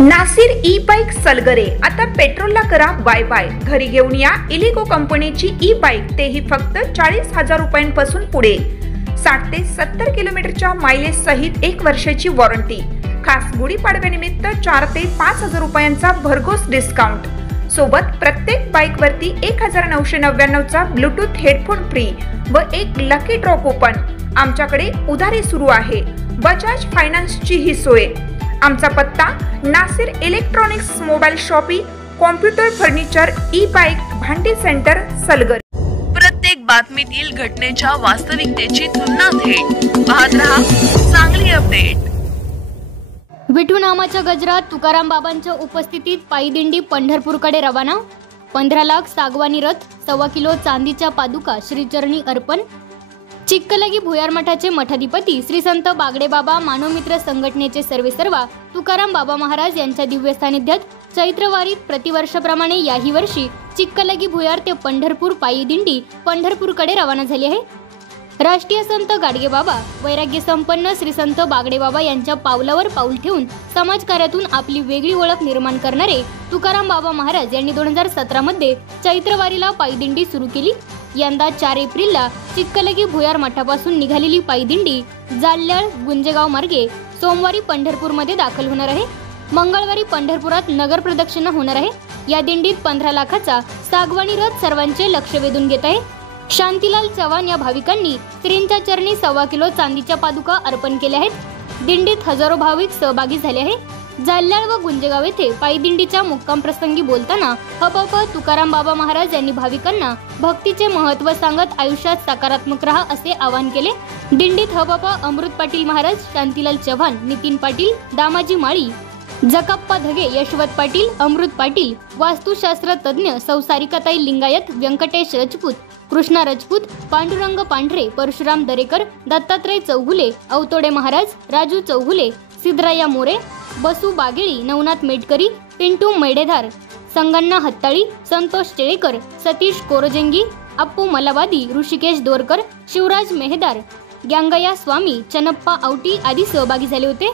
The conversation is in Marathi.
नासिर ई बाईक सलगरे, आता पेट्रोलला करा बाय बाय। घरी घेऊन या इलिगो कंपनीची ई बाईक, तेही फक्त 40,000 रुपयांपासून पुढे। 60 ते 70 किलोमीटरच्या मायलेज सहित 1 वर्षाची वॉरंटी। खास गुढीपाडव्यानिमित्त 4 ते 5,000 रुपयांचा भरघोस डिस्काउंट। सोबत प्रत्येक बाईक वरती 1999 चा ब्लूटूथ हेडफोन फ्री व एक लकी ड्रॉ कूपन। आमच्याकडे उधारी सुरू आहे। बजाज फायनान्सची ही सोय। आमचा पत्ता Nasir electronics, mobile shoppe, computer, furniture, e bike, भांडी सेंटर, सलगर। प्रत्येक बातमीतील घटनेच्या वास्तविकतेची तुलना थेट पाहत रहा चांगली अपडेट। विठू नामाच्या गजरात तुकाराम बाबांच्या उपस्थितीत पायी दिंडी पंढरपूरकडे रवाना। 15 लाख सागवानी रथ, 1.25 किलो चांदीच्या पादुका श्रीचरणी अर्पण। चिक्कलगी भुयार मठाचे मठाधिपती श्री संत बागडे बाबा मानवमित्र संघटनेचे सर्वेसर्वा तुकाराम बाबा महाराज यांच्या दिव्य सानिध्यात चैत्रवारीत प्रतिवर्षाप्रमाणे याही वर्षी चिक्कलगी भुयार ते पंढरपूर पायी दिंडी पंढरपूरकडे रवाना झाली आहे। राष्ट्रीय संत गाडगे बाबा, वैराग्य संपन्न श्री संत बागडे बाबा यांच्या पावलावर पाऊल ठेवून समाजकार्यातून आपली वेगळी ओळख निर्माण करणारे तुकाराम बाबा महाराज यांनी 2017 मध्ये चैत्रवारीला पायी दिंडी सुरू केली। यंदा 4 एप्रिलला चिक्कलगी भुयार मठापासून निघालेली पायी दिंडी जाल्ल्याळ गुंजेगाव मार्गे सोमवारी पंढरपूरमध्ये दाखल होणार आहे। मंगळवारी पंढरपुरात नगर प्रदक्षिणा होणार आहे। या दिंडीत 15 लाखाचा सागवानी रथ सर्वांचे लक्ष वेधून घेत आहे। शांतीलाल चव्हाण या भाविकांनी श्रींच्या चरणी 1.25 किलो चांदीच्या पादुका अर्पण केल्या आहेत। दिंडीत हजारो भाविक सहभागी झाले आहेत। जाल्ल्याळ व गुंजेगाव येथे पायी दिंडीच्या मुक्काम प्रसंगी बोलताना हपप तुकाराम बाबा महाराज यांनी भाविकांना भक्तीचे महत्त्व सांगत आयुष्यात सकारात्मक राहा असे आवाहन केले। दिंडीत हपप अमृत पाटील महाराज, शांतीलाल चव्हाण, नितीन पाटील, दामाजी माळी, जकाप्पा धगे, यशवंत पाटील, अमृत पाटील, वास्तुशास्त्र तज्ञ सौ सारिकाताई लिंगायत, व्यंकटेश राजपूत, कृष्णा राजपूत, पांडुरंग पांढरे, परशुराम दरेकर, दत्तात्रय चौगुले, अवतोडे महाराज, राजू चौगुले, सिद्धराया मोरे, बसू बागेळी, नवनाथ मेटकरी, पिंटू मेढेधार, संगण्णा हत्ताळी, संतोष टिळेकर, सतीश कोरजेंगी, अप्पू मलावादी, ऋषिकेश दोरकर, शिवराज मेहदार, ग्यांगया स्वामी, चनप्पा आवटी आदी सहभागी झाले होते।